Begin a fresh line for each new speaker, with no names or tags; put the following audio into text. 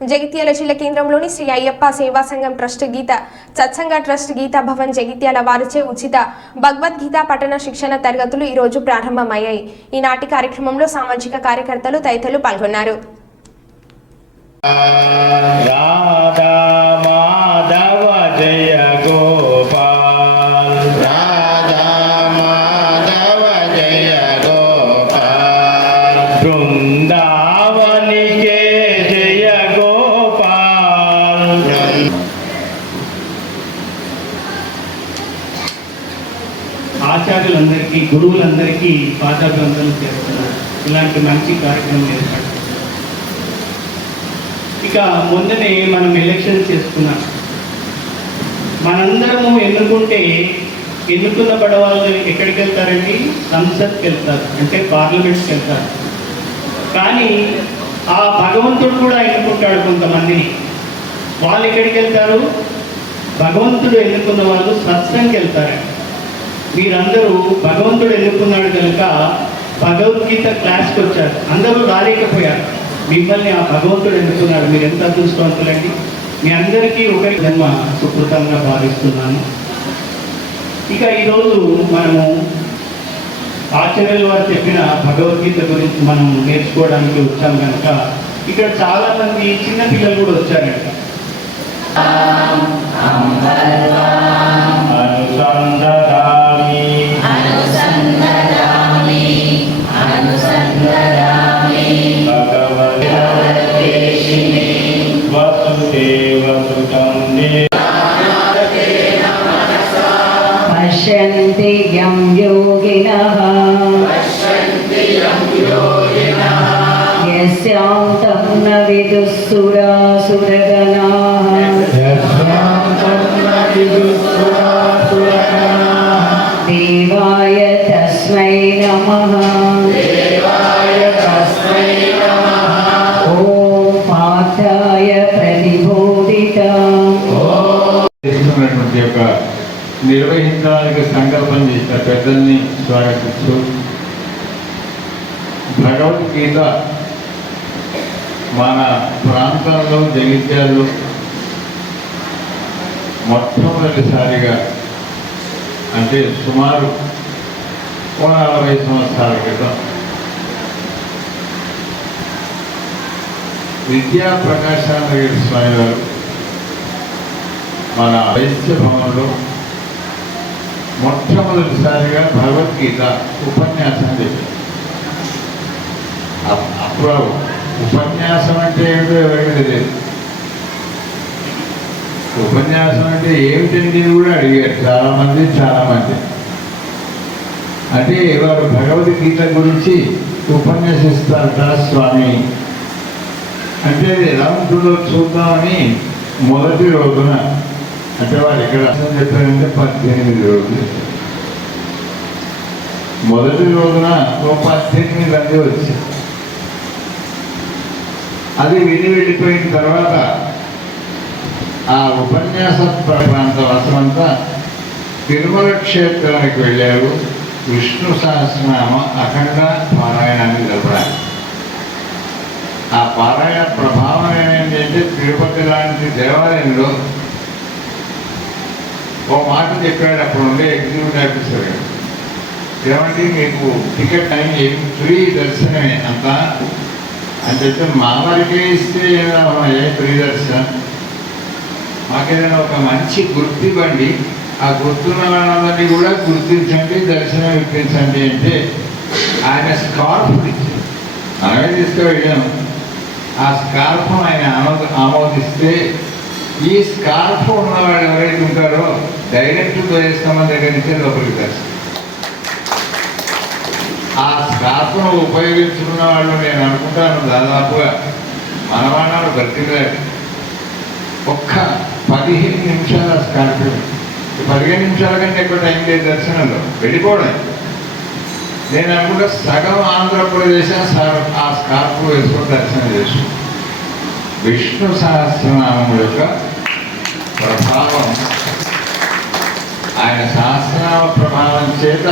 జగిత్యాల జిల్లా కేంద్రంలోని శ్రీ అయ్యప్ప సేవా సంఘం ట్రస్ట్ గీత సత్సంగ ట్రస్ట్ గీతా భవన్ జగిత్యాల వారిచే ఉచిత భగవద్గీత పఠన శిక్షణ తరగతులు ఈ రోజు ప్రారంభమయ్యాయి ఈనాటి కార్యక్రమంలో సామాజిక కార్యకర్తలు తదితరులు పాల్గొన్నారు.
రాధా
ఆచార్యులందరికీ గురువులందరికీ పాదాభివందనలు చేస్తున్నారు ఇలాంటి మంచి కార్యక్రమం ఏర్పాటు ఇక మొన్ననే మనం ఎలక్షన్ చేసుకున్నాం. మనందరము ఎన్నుకుంటే ఎన్నుకున్న పడవాళ్ళు ఎక్కడికి వెళ్తారండి? సంసత్కి వెళ్తారు అంటే పార్లమెంట్కి వెళ్తారు. కానీ ఆ భగవంతుడు కూడా ఎన్నుకుంటాడు కొంతమందిని. వాళ్ళు ఎక్కడికి వెళ్తారు? భగవంతుడు ఎన్నుకున్న వాళ్ళు సత్సంగ్కి వెళ్తారండి. మీరందరూ భగవంతుడు ఎన్నుకున్నాడు కనుక భగవద్గీత క్లాస్కి వచ్చారు. అందరూ రాలేకపోయారు. మిమ్మల్ని ఆ భగవంతుడు ఎన్నుకున్నాడు. మీరు ఎంత అదృష్టవంతులండి? మీ అందరికీ ఒకరి జన్మ సుకృతంగా భావిస్తున్నాను. ఇక ఈరోజు మనము ఆచార్యులు వారు చెప్పిన భగవద్గీత గురించి మనం నేర్చుకోవడానికి వచ్చాం కనుక ఇక్కడ చాలామంది చిన్న పిల్లలు కూడా వచ్చారంట
पश्यन्ति यं योगिनः यस्यां तं न विदुःसुरासुरगणाः देवाय तस्मै नमः
నిర్వహించడానికి సంకల్పం చేసిన పెద్దల్ని స్వాగతిస్తూ భగవద్గీత మన ప్రాంతాల్లో జగిత్యాల్లో మొట్టమొదటిసారిగా అంటే సుమారు నలభై సంవత్సరాల క్రితం విద్యా ప్రకాశానంద స్వామి గారు మన వైద్య భవనంలో మొట్టమొదటిసారిగా భగవద్గీత ఉపన్యాసం చెప్పారు అప్- అప్పుడు ఉపన్యాసం అంటే ఏమిటో ఎవరికి తెలియదు. ఉపన్యాసం అంటే ఏమిటండి కూడా అడిగారు చాలా మంది చాలా మంది అంటే వారు భగవద్గీత గురించి ఉపన్యసిస్తారట స్వామి. అంటే అది ఎలా ఉంటుందో చూద్దామని మొదటి రోజున అంటే వాళ్ళు ఎక్కడ చెప్పారంటే పద్దెనిమిది రోజులు మొదటి రోజున ఓ పద్దెనిమిది మంది వచ్చారు. అది విని వెళ్ళిపోయిన తర్వాత ఆ ఉపన్యాస ప్రాంత వసమంతా తిరుమల క్షేత్రానికి వెళ్ళారు. విష్ణు సహస్రనామ అఖండ పారాయణాన్ని జరపడానికి ఆ పారాయణ ప్రభావం ఏమైంది అంటే తిరుపతి లాంటి దేవాలయంలో ఓ మాట చెప్పాడు అప్పుడు ఉండే ఎగ్జిక్యూటివ్ ఆఫీసర్ గారు. ఏమంటే మీకు టికెట్ టైం ఏం ఫ్రీ దర్శనమే అంతా? అని చెప్తే మా వారికే ఇస్తే ఏ ఫ్రీ దర్శనం మాకేదైనా ఒక మంచి గుర్తు ఇవ్వండి ఆ గుర్తున్న వాళ్ళందరినీ కూడా గుర్తించండి దర్శనం ఇప్పించండి అంటే ఆయన స్కార్ఫ్ ఇచ్చారు. మనమే తీసుకువెళ్ళాము ఆ స్కార్ఫ్ ఆయన ఆమోదిస్తే ఈ స్కార్ఫ్ ఉన్నవాళ్ళు ఎవరైతే ఉంటారో డైరెక్ట్ ద్వయస్తంభం దగ్గర నుంచి లోపలికి దర్శనం ఆ స్కార్ఫ్ను ఉపయోగించుకున్న వాళ్ళు నేను అనుకుంటాను దాదాపుగా మనవాణాలు బ్రతికలేదు ఒక్క పదిహేను నిమిషాల స్కార్ఫ్ పదిహేను నిమిషాల కంటే ఎక్కువ టైం లేదు దర్శనంలో. వెళ్ళిపోవడం. నేను అనుకుంటా సగం ఆంధ్రప్రదేశ్ సగం ఆ స్కార్ఫ్ వేసుకొని దర్శనం చేసుకుంటాను విష్ణు సహస్రనామం యొక్క ప్రభావం. ఆయన శాస్త్రాల ప్రభావం చేత